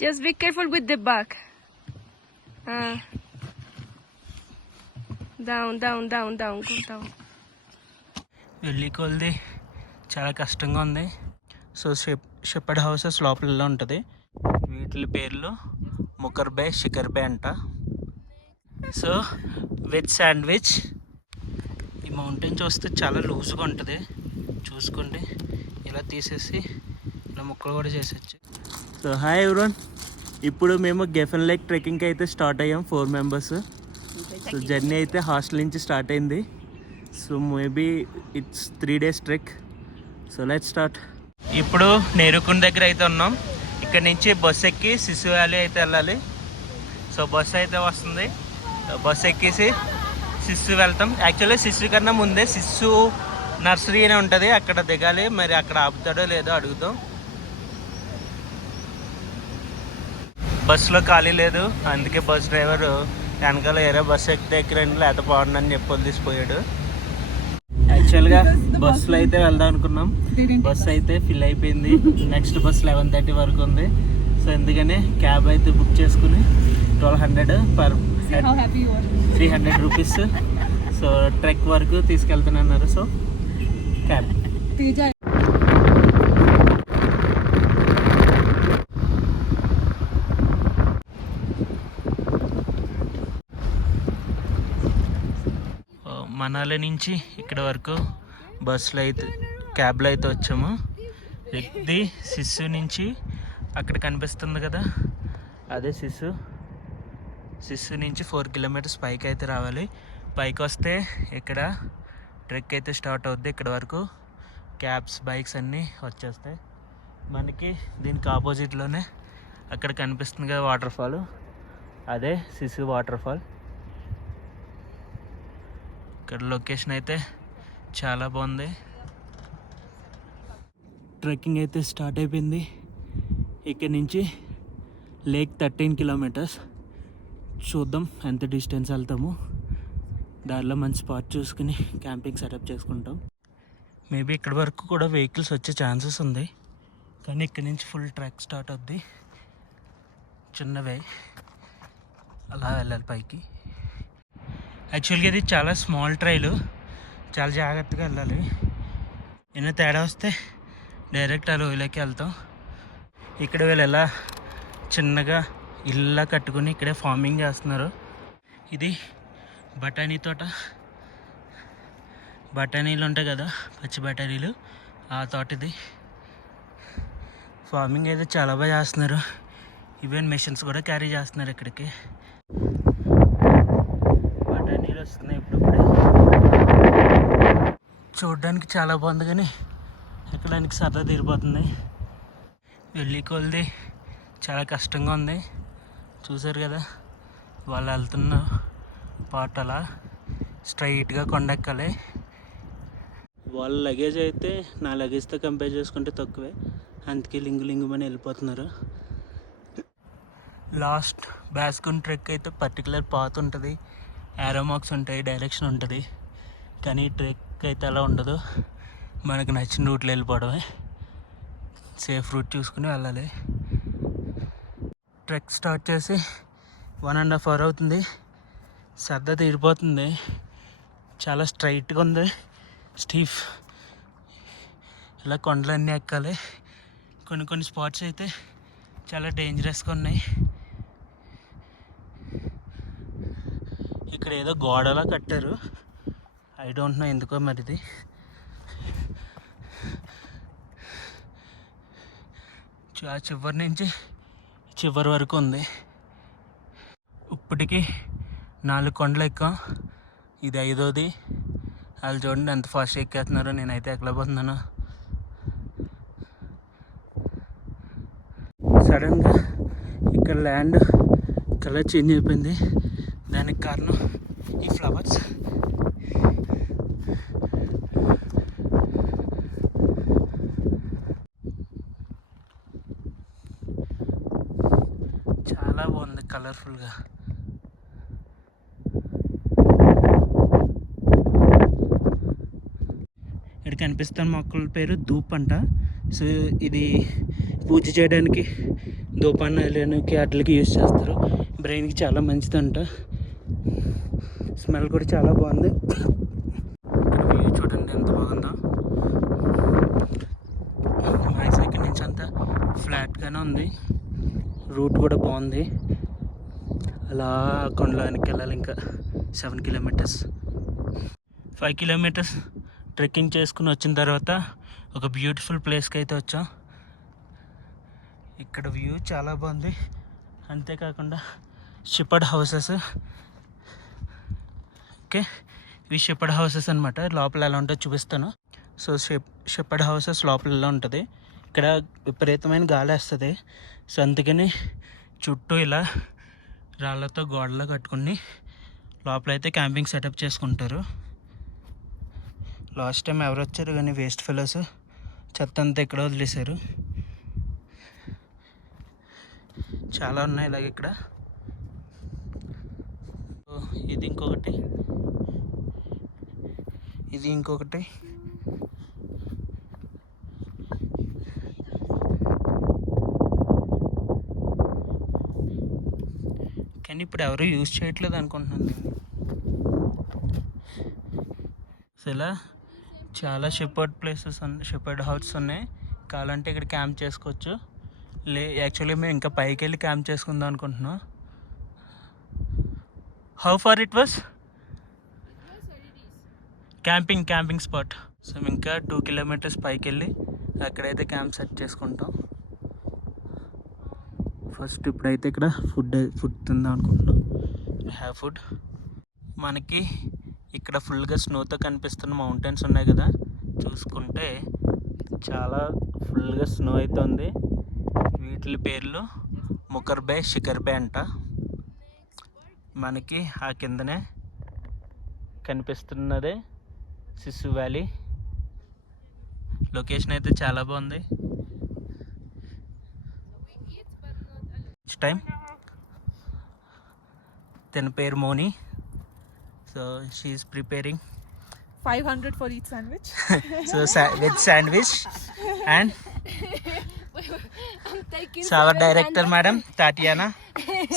Just be careful with the back. Down. Go down. వెళ్ళి కొలిది చాలా కష్టంగా ఉంది. సో షెపర్డ్ హౌసెస్ లోపల ఉంటుంది. వీటి పేర్లు ముకర్ బే, షికర్ బే అంట. So veg sandwich. ఈ మౌంటైన్ చూస్తే చాలా లూజ్గా ఉంటుంది, చూసుకోండి. ఇలా తీసేసి ఇలా ముక్కలు కూడా చేసేచ్చు. సో హాయ్ ఎవ్రీవన్, ఇప్పుడు మేము గెఫెన్ లేక్ ట్రెక్కింగ్కి అయితే స్టార్ట్ అయ్యాం 4 మెంబర్స్. సో జర్నీ అయితే హాస్టల్ నుంచి స్టార్ట్ అయింది. So maybe it's 3 days trek. So let's start. ఇప్పుడు నేరుకుండ దగ్గర అయితే ఉన్నాం. ఇక్కడ నుంచి బస్సు ఎక్కి సిస్సు వ్యాలీ అయితే వెళ్ళాలి. సో బస్సు అయితే వస్తుంది. బస్సు ఎక్కేసి సిస్సు వెళ్తాం. యాక్చువల్లీ సిస్సు కన్నా ముందే సిస్సు నర్సరీ అనే ఉంటుంది, అక్కడ దిగాలి. మరి అక్కడ ఆపుతాడో లేదో అడుగుదాం. బస్సులో ఖాళీ లేదు, అందుకే బస్ డ్రైవర్ వెనకాల వేరే బస్సు ఎక్కితే ఎక్కరండి, లేకపోతే బాగుండని చెప్పి వదిలిసిపోయాడు. యాక్చువల్గా బస్సులో అయితే వెళ్దాం అనుకున్నాం. బస్సు అయితే ఫిల్ అయిపోయింది. నెక్స్ట్ బస్ 11:30 వరకు ఉంది. సో ఎందుకని క్యాబ్ అయితే బుక్ చేసుకుని 1200 per head, 300 rupees. So trek వరకు తీసుకెళ్తున్నారు. So cab. మనాలి నుంచి ఇక్కడ వరకు బస్సులో అయితే క్యాబ్లో అయితే వచ్చాము. ఇది సిస్సు నుంచి అక్కడ కనిపిస్తుంది కదా, అదే సిస్సు. సిస్సు నుంచి 4 kilometers పైకి అయితే రావాలి. పైకి వస్తే ఇక్కడ ట్రెక్ అయితే స్టార్ట్ అవుద్ది. ఇక్కడ వరకు క్యాబ్స్, బైక్స్ అన్నీ వచ్చేస్తాయి మనకి. దీనికి ఆపోజిట్లోనే అక్కడ కనిపిస్తుంది కదా వాటర్ ఫాల్, అదే సిస్సు వాటర్ ఫాల్. ఇక్కడ లొకేషన్ అయితే చాలా బాగుంది. ట్రెక్కింగ్ అయితే స్టార్ట్ అయిపోయింది. ఇక్కడ నుంచి లేక్ 13 kilometers. చూద్దాం ఎంత డిస్టెన్స్ వెళ్తాము. దారిలో మంచి స్పాట్ చూసుకుని క్యాంపింగ్ సెటప్ చేసుకుంటాం. మేబీ ఇక్కడ వరకు కూడా వెహికల్స్ వచ్చే ఛాన్సెస్ ఉంది, కానీ ఇక్కడ నుంచి ఫుల్ ట్రెక్ స్టార్ట్ అవుద్ది. చిన్నవే అలా వెళ్ళాలి పైకి. యాక్చువల్గా ఇది చాలా స్మాల్ ట్రైలు, చాలా జాగ్రత్తగా వెళ్ళాలి. ఏమైనా తేడా వస్తే డైరెక్ట్ ఆ లోయలోకి వెళ్తాం. ఇక్కడ వీళ్ళు ఎలా చిన్నగా ఇల్లా కట్టుకుని ఇక్కడే ఫార్మింగ్ చేస్తున్నారు. ఇది బఠానీ తోట. బఠానీలు ఉంటాయి కదా, పచ్చి బఠానీలు, ఆ తోట ఇది. ఫార్మింగ్ అయితే చాలా బాగా చేస్తున్నారు. ఈవెన్ మెషిన్స్ కూడా క్యారీ చేస్తున్నారు ఇక్కడికి. బఠానీలు వస్తున్నాయి ఇప్పుడే. చూడడానికి చాలా బాగుంది, కానీ ఎక్కడానికి సరదా తీరిపోతుంది. వెళ్ళి కొలిది చాలా కష్టంగా ఉంది. చూసారు కదా, వాళ్ళు వెళ్తున్న పాట అలా స్ట్రైట్గా కొండెక్కాలి. వాళ్ళ లగేజ్ అయితే నా లగేజ్తో కంపేర్ చేసుకుంటే తక్కువే, అందుకే లింగుమని వెళ్ళిపోతున్నారు. లాస్ట్ బ్యాస్కున్ ట్రెక్ అయితే పర్టికులర్ పాత్ ఉంటుంది, యారో మార్క్స్ ఉంటాయి, డైరెక్షన్ ఉంటుంది. కానీ ట్రెక్ అయితే అలా ఉండదు, మనకు నచ్చిన రూట్లో వెళ్ళిపోవడమే. సేఫ్ రూట్ చూసుకుని వెళ్ళాలి. ట్రెక్ స్టార్ట్ చేసి 1.5 hours అవుతుంది. సరదా తీరిపోతుంది. చాలా స్ట్రైట్గా ఉంది, స్టీఫ్. ఇలా కొండలన్నీ ఎక్కాలి. కొన్ని స్పాట్స్ అయితే చాలా డేంజరస్గా ఉన్నాయి. ఇక్కడ ఏదో గోడలా కట్టారు, ఐ డోంట్ నో ఎందుకో మరిది. ఆ చివరి నుంచి చివరి వరకు ఉంది. ఇప్పటికి 4 కొండలు ఎక్కాం, ఇది 5వది. వాళ్ళు చూడండి ఎంత ఫాస్ట్ ఎక్కేస్తున్నారో, నేనైతే ఎక్కలేకపోతున్నాను. సడన్గా ఇక్కడ ల్యాండ్ కలర్ చేంజ్ అయిపోయింది. దానికి కారణం ఈ ఫ్లవర్స్. చాలా బాగుంది కలర్ఫుల్గా. ఇక్కడ కనిపిస్తున్న మొక్కల పేరు ధూప్ అంట. సో ఇది పూజ చేయడానికి దూపానికి వాటికి యూజ్ చేస్తారు. బ్రెయిన్కి చాలా మంచిదంట. స్మెల్ కూడా చాలా బాగుంది. వ్యూ చూడండి ఎంత బాగుందో. మ్యాక్స్ ఇక్కడ నుంచి అంతా ఫ్లాట్గానే ఉంది. రూట్ కూడా బాగుంది. అలా కొండలోనికి వెళ్ళాలి. ఇంకా 7 కిలోమీటర్స్, 5 కిలోమీటర్స్ ట్రెక్కింగ్ చేసుకుని వచ్చిన తర్వాత ఒక బ్యూటిఫుల్ ప్లేస్కి అయితే వచ్చాం. ఇక్కడ వ్యూ చాలా బాగుంది. అంతేకాకుండా షెపర్డ్ హౌసెస్. ఓకే, ఇవి షెపర్డ్ హౌసెస్ అనమాట. లోపల ఎలా ఉంటుందో చూపిస్తాను. సో షెపర్డ్ హౌసెస్ లోపల ఎలా ఉంటుంది. ఇక్కడ విపరీతమైన గాలి వేస్తుంది. సో అందుకని చుట్టూ ఇలా రాళ్ళతో గోడలో కట్టుకుని లోపలైతే క్యాంపింగ్ సెటప్ చేసుకుంటారు. లాస్ట్ టైం ఎవరు వచ్చారు కానీ వేస్ట్ ఫెలోస్ చెత్త అంతా ఇక్కడ వదిలేశారు. చాలా ఉన్నాయి ఇలాగ ఇక్కడ. ఇది ఇంకొకటి, ఇది ఇంకొకటి. కానీ ఇప్పుడు ఎవరు యూజ్ చేయట్లేదు అనుకుంటున్నాను నేను. సో ఇలా చాలా షెపర్డ్ ప్లేసెస్ షెపర్డ్ హౌసెస్ ఉన్నాయి. కావాలంటే ఇక్కడ క్యాంప్ చేసుకోవచ్చు. యాక్చువల్లీ మేము ఇంకా పైకి వెళ్ళి క్యాంప్ చేసుకుందాం అనుకుంటున్నాం. How far it was camping spot. So ఇంకా 2 కిలోమీటర్స్ పైకి వెళ్ళి అక్కడైతే క్యాంప్ సెట్ చేసుకుంటాం. ఫస్ట్ ఇప్పుడైతే ఇక్కడ ఫుడ్ తిందాం అనుకుంటున్నాం. Have food. మనకి ఇక్కడ ఫుల్గా స్నోతో కనిపిస్తున్న మౌంటైన్స్ ఉన్నాయి కదా, చూసుకుంటే చాలా ఫుల్గా స్నో అయితే ఉంది. వీటి పేర్లు ముకర్ బే, శిఖర్ బే అంట. మనకి ఆ కిందనే కనిపిస్తున్నదే సిస్సు వ్యాలీ. లొకేషన్ అయితే చాలా బాగుంది. టైం తన పేరు Moni. So she is preparing 500 for each sandwich. so with sandwich and so our director madam Tatiana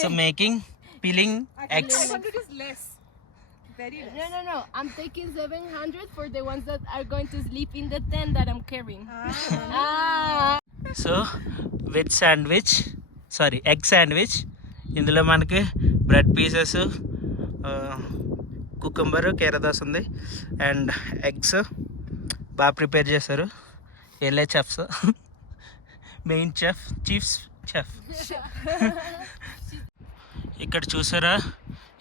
so making peeling eggs. 500 is less. Very less. No. I'm taking 700 for the ones that are going to sleep in the tent that I'm carrying. So with sandwich, sorry, egg sandwich. ఇందులో మనకి bread pieces, cucumber, కేరదాస్ ఉంది and eggs బాగా prepare చేశారు. LA chefs, main chef, chief chef. ఇక్కడ చూసారా,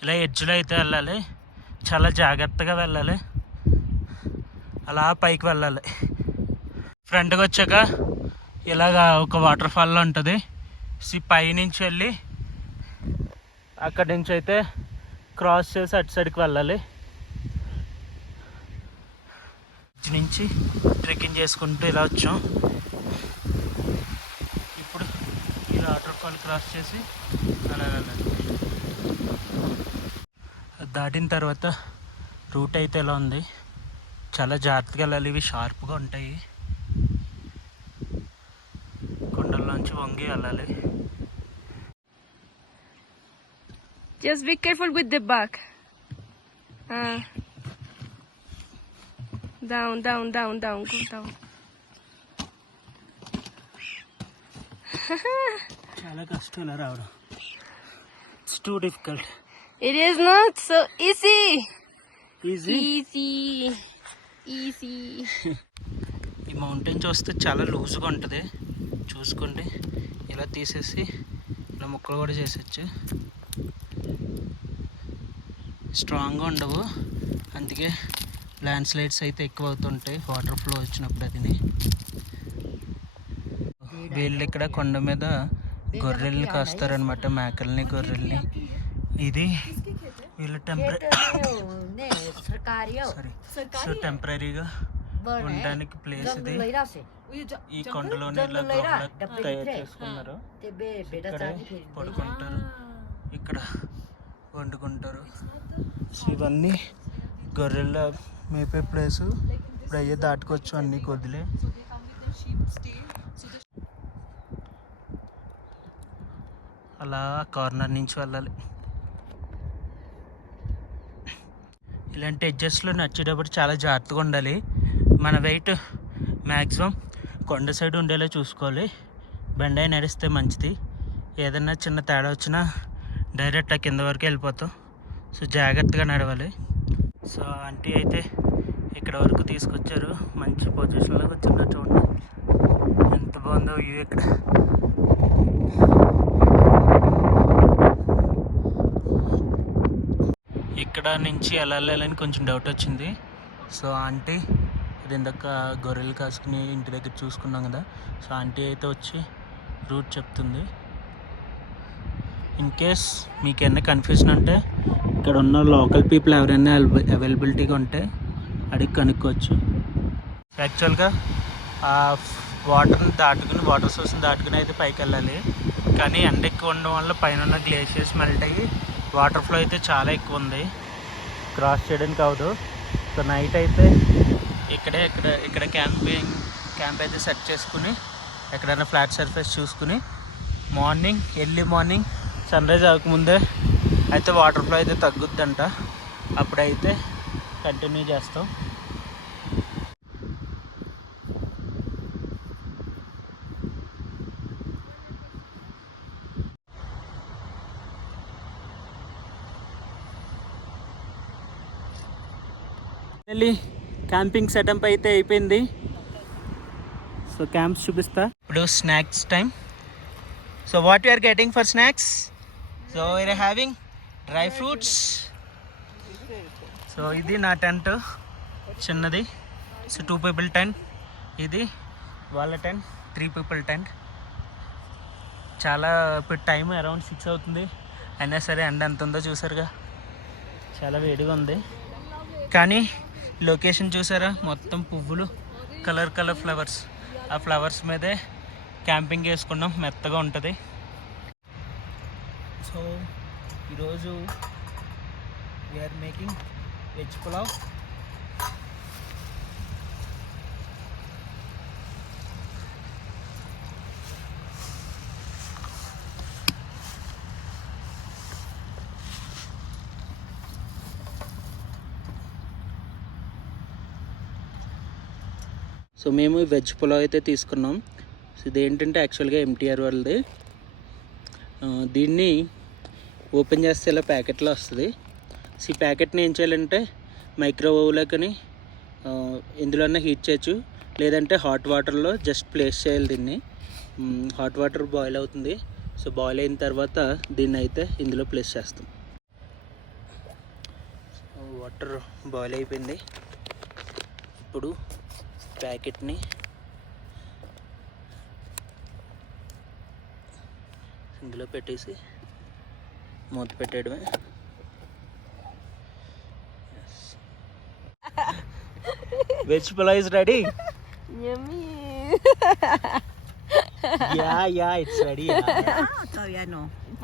ఇలా ఎడ్జ్లో అయితే వెళ్ళాలి. చాలా జాగ్రత్తగా వెళ్ళాలి. అలా పైకి వెళ్ళాలి. ఫ్రంట్కి వచ్చాక ఇలాగా ఒక వాటర్ ఫాల్లో ఉంటుంది. పైనుంచి వెళ్ళి అక్కడి నుంచి అయితే క్రాస్ చేసి అటు సైడ్కి వెళ్ళాలి. ఇటు నుంచి ట్రెక్కింగ్ చేసుకుంటూ ఇలా వచ్చాం. ఇప్పుడు ఈ వాటర్ ఫాల్ క్రాస్ చేసి అలా వెళ్ళాలి. దాటిన తర్వాత రూట్ అయితే ఎలా ఉంది, చాలా జాగ్రత్తగా వెళ్ళాలి. ఇవి షార్ప్గా ఉంటాయి. కొండల్లోంచి వంగి వెళ్ళాలి. Just be careful with the back. Down. Go down. చాలా కష్టం ఇలా రావడం. It's too difficult. It is not so easy. Easy. Easy. ఈ మౌంటైన్ చూస్తే చాలా లూజ్గా ఉంటుంది. చూసుకోండి, ఇలా తీసేసి ఇలా ముక్కలు కూడా చేసేచ్చు. స్ట్రాంగ్గా ఉండవు, అందుకే ల్యాండ్ స్లైడ్స్ అయితే ఎక్కువ అవుతుంటాయి వాటర్ ఫ్లో వచ్చినప్పుడు. అది వీళ్ళు ఇక్కడ కొండ మీద గొర్రెల్ని కాస్తారనమాట, మేకల్ని, గొర్రెల్ని. ఇది వీళ్ళు టెంపరీగా ఉండడానికి ప్లేస్ ఇది. ఈ కొండలోనే ఇలా గొర్రెలు తయారు చేసుకున్నారు. ఇక్కడే పడుకుంటారు, ఇక్కడ వండుకుంటారు. ఇవన్నీ గొర్రెల మేపే ప్లేసు. ఇప్పుడు అయ్యే దాటుకోవచ్చు అన్నీ కొద్దిలే. the sheep stay. So the అలా కార్నర్ నుంచి వెళ్ళాలి. ఇలాంటి ఎడ్జస్ట్లో నచ్చేటప్పుడు చాలా జాగ్రత్తగా ఉండాలి. మన వెయిట్ మ్యాక్సిమం కొండ సైడ్ ఉండేలా చూసుకోవాలి. బెండ్ అయి నడిస్తే మంచిది. ఏదైనా చిన్న తేడా వచ్చినా డైరెక్ట్ ఆ కింద వరకు వెళ్ళిపోతాం. సో జాగ్రత్తగా నడవాలి. సో ఆంటీ అయితే ఇక్కడ వరకు తీసుకొచ్చారు. మంచి పొజిషన్లో కూర్చున్నా చూడండి, ఎంత బాగుందో వ్యూ ఇక్కడ. ఇక్కడ నుంచి ఎలా వెళ్ళాలని కొంచెం డౌట్ వచ్చింది. సో ఆంటీ ఇది ఇందాక గొర్రెలు కాసుకుని ఇంటి దగ్గర చూసుకున్నాం కదా, సో ఆంటీ అయితే వచ్చి రూట్ చెప్తుంది. ఇన్ కేస్ మీకు ఏమైనా కన్ఫ్యూజన్ అంటే ఇక్కడ ఉన్న లోకల్ పీపుల్ ఎవరైనా అవైలబిలిటీగా ఉంటే అడిగి కనుక్కోవచ్చు. యాక్చువల్గా ఆ వాటర్ని దాటుకుని, వాటర్ సోర్స్ని దాటుకుని అయితే పైకి వెళ్ళాలి. కానీ ఎండ ఎక్కువ ఉండడం వల్ల పైన ఉన్న గ్లేషియర్స్ మెల్ట్ అయ్యి వాటర్ ఫ్లో అయితే చాలా ఎక్కువ ఉంది, క్రాస్ చేయడానికి అవ్వదు. సో నైట్ అయితే ఇక్కడ క్యాంప్ అయితే సెట్ చేసుకుని ఎక్కడైనా ఫ్లాట్ సర్ఫేస్ చూసుకుని ఎర్లీ మార్నింగ్ సన్ రైజ్ అవ్వకముందే అయితే వాటర్ ఫ్లో అయితే తగ్గుద్దంట. అప్పుడైతే కంటిన్యూ చేస్తాం. క్యాంపింగ్ సెటప్ అయితే అయిపోయింది. సో క్యాంప్స్ చూపిస్తా. ఇప్పుడు snacks time. So what you are getting for snacks? So we're having dry fruits. So ఇది నా టెంట్ చిన్నది. So 2 people tent. ఇది వాళ్ళ టెంట్ 3 people టెంట్. చాలా ఇప్పుడు టైం అరౌండ్ 6 అవుతుంది. అయినా సరే ఎండ ఎంత ఉందో చూసారుగా, చాలా వేడిగా ఉంది. కానీ లొకేషన్ చూసారా, మొత్తం పువ్వులు, కలర్ ఫ్లవర్స్. ఆ ఫ్లవర్స్ మీదే క్యాంపింగ్ చేసుకున్నాం, మెత్తగా ఉంటుంది. సో ఈరోజు we're making veg pulao. So మేము వెజ్ పులావ్ అయితే తీసుకున్నాం. సో ఇదేంటంటే యాక్చువల్గా ఎంటీఆర్ వాళ్ళది. దీన్ని ఓపెన్ చేస్తే ఇలా ప్యాకెట్లో వస్తుంది. సో ఈ ప్యాకెట్ని ఏం చేయాలంటే మైక్రోవేవ్లోకి ఎందులోనే హీట్ చేయొచ్చు, లేదంటే హాట్ వాటర్లో జస్ట్ ప్లేస్ చేయాలి. దీన్ని హాట్ వాటర్ బాయిల్ అవుతుంది. సో బాయిల్ అయిన తర్వాత దీన్ని అయితే ఇందులో ప్లేస్ చేస్తాం. వాటర్ బాయిల్ అయిపోయింది. ఇప్పుడు ప్యాకెట్ని ఇందులో పెట్టేసి మూత పెట్టేయడమే. Veg pulao is ready. Yummy. Yeah, it's ready. todavía no.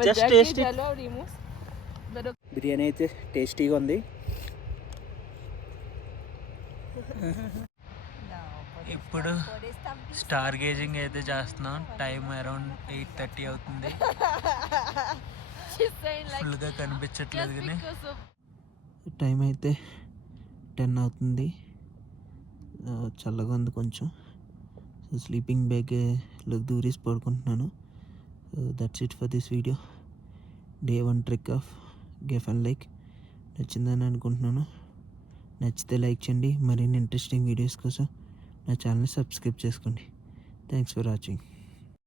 Just ya taste que ya it. lo abrimos. Pero biryani అయితే టేస్టీగా ఉంది. ఇప్పుడు స్టార్ గేజింగ్ అయితే చేస్తున్నాం. టైం అరౌండ్ 8:30 అవుతుంది. she's saying like ఫుల్గా కనిపించట్లేదు just కానీ because of టైం అయితే 10 అవుతుంది. చల్లగా ఉంది కొంచెం. సో స్లీపింగ్ బ్యాగ్లోకి దూరేసి పడుకుంటున్నాను. That's it for this video. Day 1 trick of గెఫ్ అండ్ లైక్ నచ్చిందని అనుకుంటున్నాను. నచ్చితే లైక్ చేయండి. మరిన్ని ఇంట్రెస్టింగ్ వీడియోస్ కోసం నా ఛానల్ని సబ్స్క్రైబ్ చేసుకోండి. Thanks for watching.